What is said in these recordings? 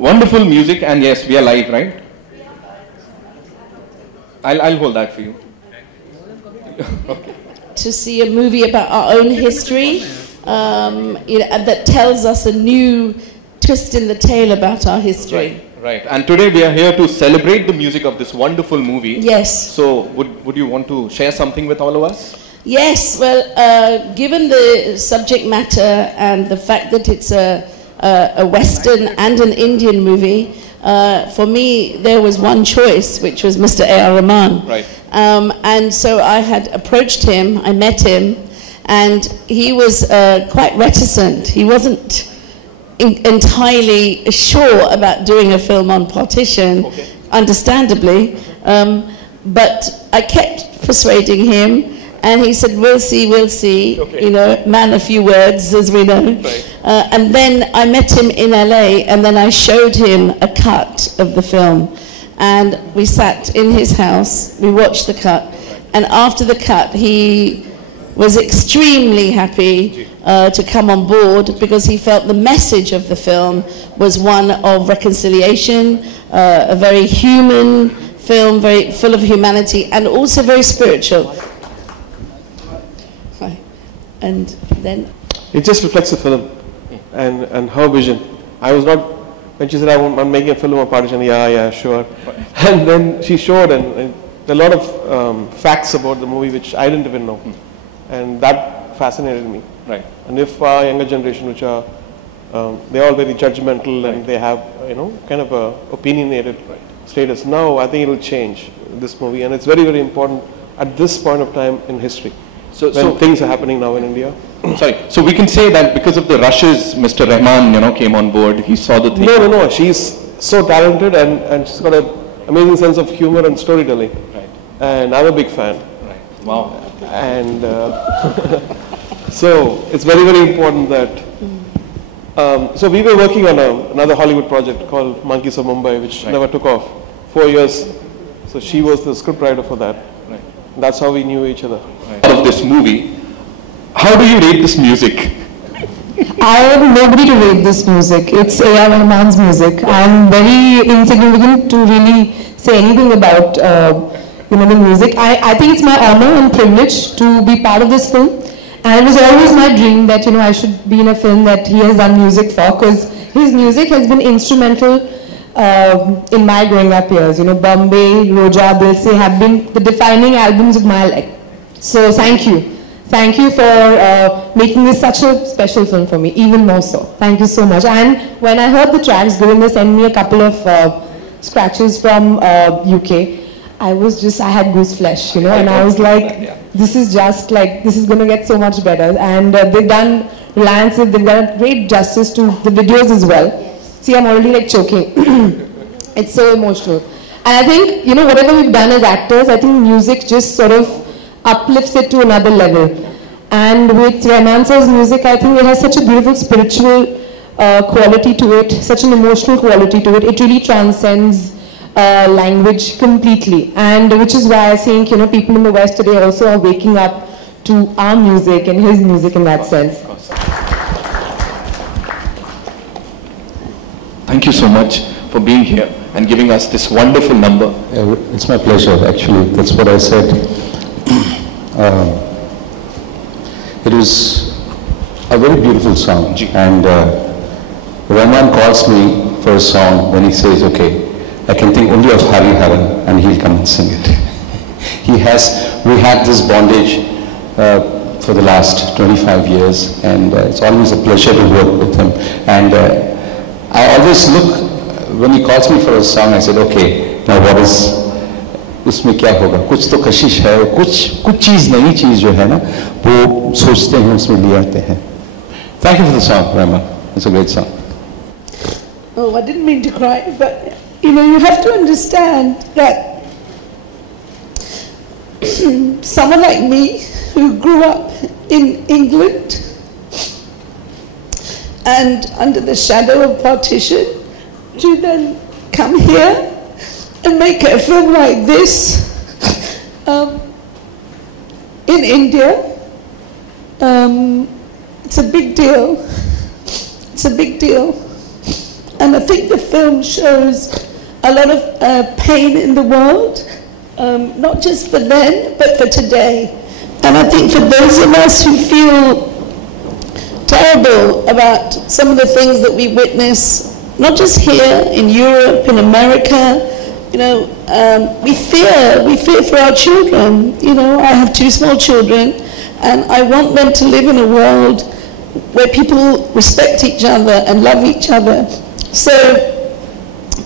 Wonderful music, and yes, we are live, right? I'll hold that for you. Okay. To see a movie about our own history, that tells us a new twist in the tale about our history. Right. And today we are here to celebrate the music of this wonderful movie. Yes. So would you want to share something with all of us? Yes. Well, given the subject matter and the fact that it's a Western and an Indian movie, for me there was one choice, which was Mr. A.R Rahman. Right. And so I had approached him, I met him, and he was quite reticent. He wasn't entirely sure about doing a film on Partition, okay. Understandably, but I kept persuading him, and he said, we'll see, okay. Man of few words, as we know. Right. And then I met him in LA, and then I showed him a cut of the film, and we sat in his house, we watched the cut, and after the cut he was extremely happy to come on board, because he felt the message of the film was one of reconciliation, a very human film, very full of humanity, and also very spiritual. And then it just reflects the film and her vision. I was not, when she said I'm making a film on Partition, yeah, sure. And then she showed, and there are a lot of facts about the movie which I didn't even know. And that fascinated me. Right. And if our younger generation, which are, they're all very judgmental, right. And they have, kind of a opinionated status. Now I think it will change, this movie, and it's very, very important at this point of time in history. So things are happening now in India. Sorry. So we can say that because of the rushes, Mr. Rahman, came on board. He saw the thing. No. She's so talented, and she's got an amazing sense of humor and storytelling. Right. And I'm a big fan. Right. Wow. And so it's very, very important that. So we were working on another Hollywood project called Monkeys of Mumbai, which never took off. 4 years. So she was the scriptwriter for that. Right. That's how we knew each other. Right. Of this movie, how do you rate this music? I have nobody to rate this music. It's A.R Rahman's music. I'm very insignificant to really say anything about the music. I think it's my honor and privilege to be part of this film. And it was always my dream that I should be in a film that he has done music for, because his music has been instrumental in my growing up years. Bombay, Roja, Dil Se have been the defining albums of my life. So thank you. Thank you for making this such a special film for me, even more so. Thank you so much. And when I heard the tracks, Govinda sent me a couple of scratches from UK. I had goose flesh, and I was like, this is just like, this is going to get so much better. And they've done, Reliance, they've done great justice to the videos as well. See, I'm already like choking. It's so emotional. And I think, whatever we've done as actors, I think music just sort of uplifts it to another level. And with Rahman sir's music, I think it has such a beautiful spiritual quality to it, such an emotional quality to it. It really transcends language completely. And which is why I think, people in the West today also are waking up to our music and his music in that sense. Thank you so much for being here and giving us this wonderful number. It's my pleasure, actually. That's what I said. It is a very beautiful song, and Rahman calls me for a song when he says, okay, I can think only of Hari Haran, and he'll come and sing it. We had this bondage for the last 25 years, and it's always a pleasure to work with him. And I always look, when he calls me for a song, I said, okay, now what is उसमें क्या होगा, कुछ तो कशिश है, कुछ चीज़ नई चीज़ जो है ना, वो सोचते हैं, उसमें ले आते हैं. Thank you for the song, Rahman. It's a great song. Oh, I didn't mean to cry, but you have to understand that someone like me who grew up in England and under the shadow of Partition, to then come here and make a film like this in India, it's a big deal. It's a big deal. and I think the film shows a lot of pain in the world, not just for then, but for today. And I think for those of us who feel terrible about some of the things that we witness, not just here in Europe, in America, you know, we fear for our children. You know, I have 2 small children, and I want them to live in a world where people respect each other and love each other. So,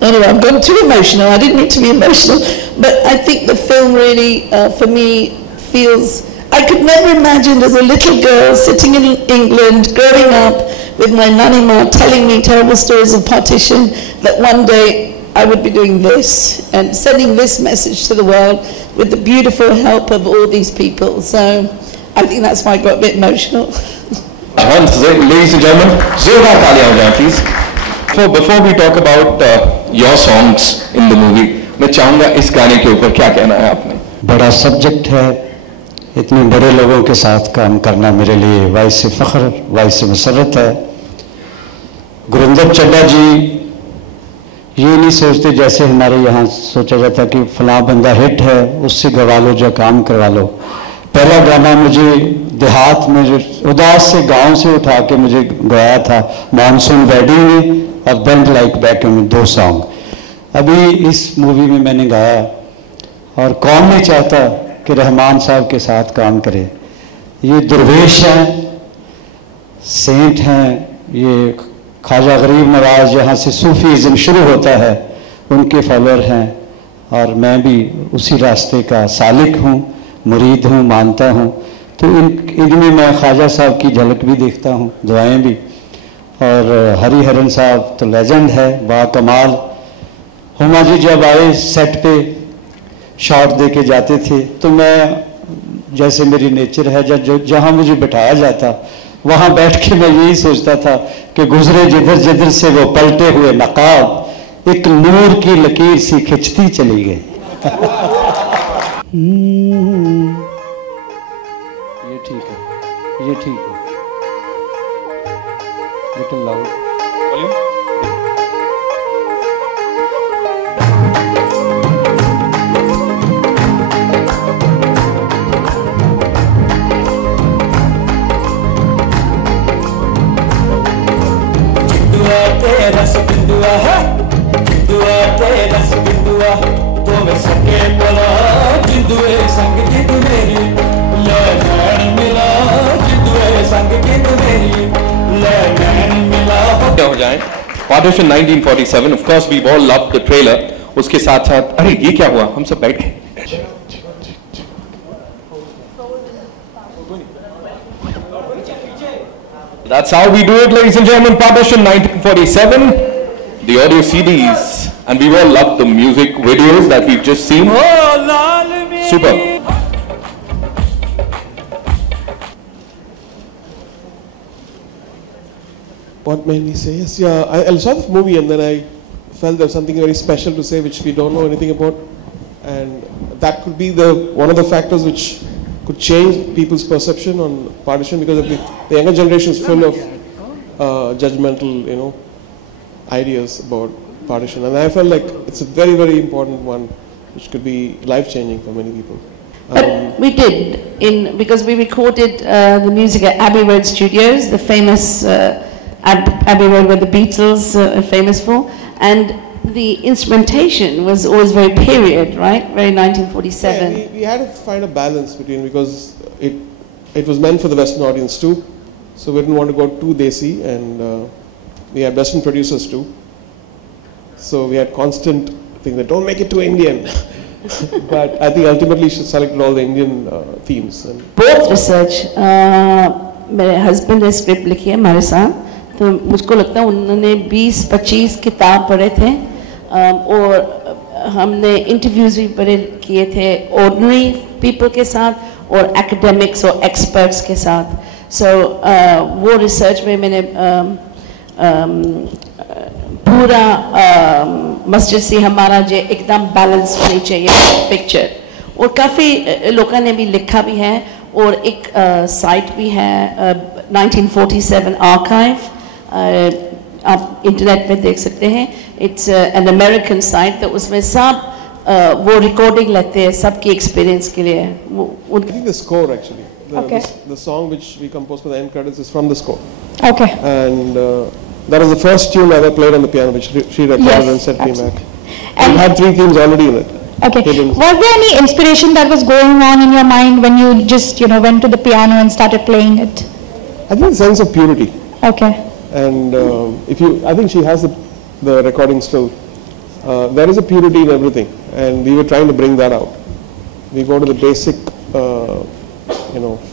anyway, I've gone too emotional. I didn't mean to be emotional, but I think the film really, for me, feels. I could never imagine as a little girl sitting in England, growing up with my nanny ma telling me terrible stories of partition, that one day I would be doing this and sending this message to the world with the beautiful help of all these people. So I think that's why I got a bit emotional. Ladies and gentlemen, zordar taaliyan ho jaye, please. So before we talk about your songs in the movie, मैं चाहूँगा इस गाने के ऊपर क्या कहना है आपने? बड़ा सब्जेक्ट है, इतने बड़े लोगों के साथ काम करना मेरे लिए वाइस फ़ख्र, वाइस मसरत है। गुरिंदर चड्ढा जी ये नहीं सोचते जैसे हमारे यहाँ सोचा जाता कि फलां बंदा हिट है, उससे गवा लो जो काम करवा लो। पहला गाना मुझे देहात में जो उदास से गांव से उठा के मुझे गाया था मानसून वेडिंग में और बैंड लाइक बैक में 2 सॉन्ग अभी इस मूवी में मैंने गाया। और कौन नहीं चाहता कि रहमान साहब के साथ काम करे। ये दुर्वेश हैं, सेंट हैं, ये ख्वाजा गरीब नवाज जहाँ से सूफीज़म शुरू होता है उनके फॉलोअर हैं, और मैं भी उसी रास्ते का सालिक हूँ, मुरीद हूँ, मानता हूँ। तो इनमें मैं ख्वाजा साहब की झलक भी देखता हूँ, दुआएं भी। और हरिहरन साहब तो लेजेंड है, बाकमाल। हुमा जी जब आए सेट पे शॉट दे के जाते थे तो मैं, जैसे मेरी नेचर है, जहाँ मुझे बिठाया जाता वहाँ बैठ के मैं यही सोचता था कि गुजरे जिधर जिधर से वो पलटे हुए नकाब एक नूर की लकीर सी खिंचती चली गई। ये ठीक है, ये ठीक है। Little loud volume. तो मैं सके बोला जिंदुए संग जिंद मेरी ले नैन मिला जिंदुए संग जिंद मेरी ले नैन मिला हो जाए। Partition 1947, of course we all loved the trailer. उसके साथ साथ अरे ये क्या हुआ, हम सब बैठ गए। That's how we do it, ladies and gentlemen. Partition 1947, the audio CDs. And we all love the music videos that we've just seen. Super. What made me say yes? Yeah, I saw this movie and then I felt there was something very special to say which we don't know anything about, and that could be one of the factors which could change people's perception on partition, because of the younger generation is full of judgmental, you know, ideas about partition, and I felt like it's a very, very important one which could be life-changing for many people. But we did, because we recorded the music at Abbey Road Studios, the famous Abbey Road where the Beatles are famous for, and the instrumentation was always very period, right? Very 1947. Yeah, we had to find a balance between, because it was meant for the Western audience too, so we didn't want to go too desi, and we had Western producers too. So we had constant thing that don't make it too Indian. But I think ultimately she selected all the Indian themes. And both research, मेरे husband ने script लिखी है हमारे साथ, तो मुझको लगता है उन्होंने 20-25 किताब पढ़े थे, और हमने interviews भी पढ़े किए थे ordinary people के साथ और academics और experts के साथ. So वो research में मैंने पूरा मस्जिद से हमारा जो एकदम बैलेंस होनी चाहिए पिक्चर, और काफ़ी लोगों ने भी लिखा भी है, और एक साइट भी है 1947 आर्काइव, आप इंटरनेट पे देख सकते हैं. It's an American site that उसमें सब वो रिकॉर्डिंग लेते हैं सबकी एक्सपीरियंस के लिए. I think the score actually. Okay. The song which we composed for the end credits is from the score. Okay. And that was the first tune I ever played on the piano, which she recorded and sent me back. And it had 3 themes already in it. Okay. Was there any inspiration that was going on in your mind when you just, went to the piano and started playing it? I think a sense of purity. Okay. And I think she has the recording still. There is a purity in everything, and we were trying to bring that out. We go to the basic,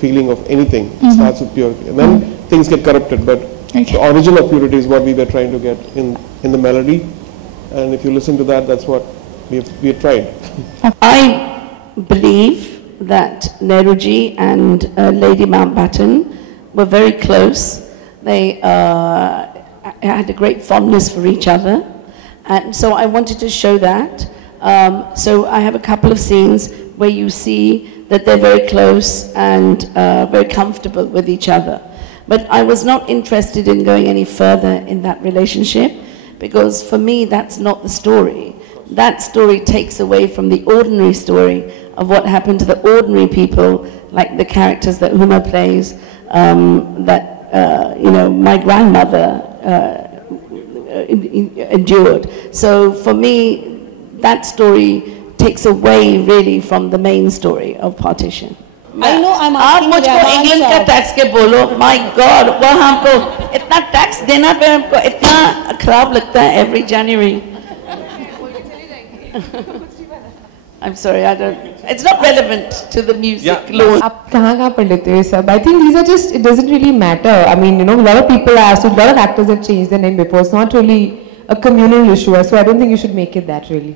feeling of anything. It starts with purity, and then things get corrupted. But the origin of purity is what we were trying to get in the melody. And if you listen to that, that's what we have tried. I believe that Nehruji and Lady Mountbatten were very close. They had a great fondness for each other, and so I wanted to show that. So I have a couple of scenes where you see that they're very close and very comfortable with each other. But I was not interested in going any further in that relationship, because for me that's not the story. That story takes away from the ordinary story of what happened to the ordinary people, like the characters that Huma plays, my grandmother endured. So for me, that story takes away really from the main story of Partition. I know I'm आप मुझको England का tax के बोलो, my God, वो हमको इतना tax देना पे हमको इतना खराब लगता है every January. I'm sorry, it's not relevant to the music law. आप कहाँ पढ़ लेते हो ये सब? I think these are just, it doesn't really matter. I mean, a lot of people are asked, a lot of actors have changed their name before. It's not really a communal issue, so I don't think you should make it that really.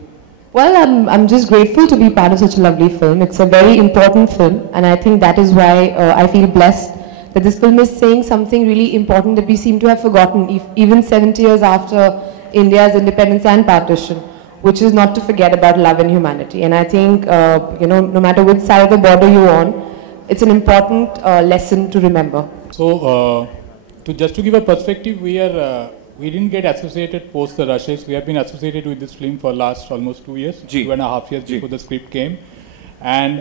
Well, I'm just grateful to be part of such a lovely film. It's a very important film, and I think that is why I feel blessed that this film is saying something really important that we seem to have forgotten, even 70 years after India's independence and partition, which is not to forget about love and humanity. And I think, no matter which side of the border you're on, it's an important lesson to remember. So, just to give a perspective, we didn't get associated post the rushes. We have been associated with this film for last almost 2 years, 2.5 years before the script came. And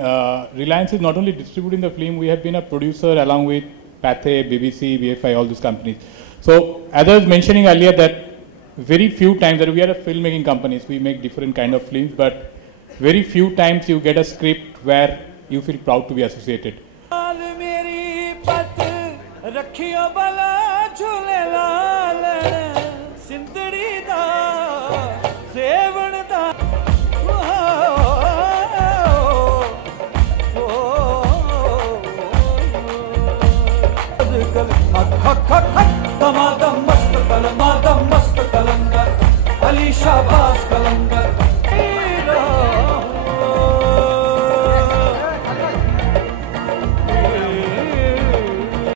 Reliance is not only distributing the film, we have been a producer along with Pathé, BBC, BFI, all these companies. So, as I was mentioning earlier that very few times that we are a filmmaking companies, we make different kind of films, but very few times you get a script where you feel proud to be associated. Hak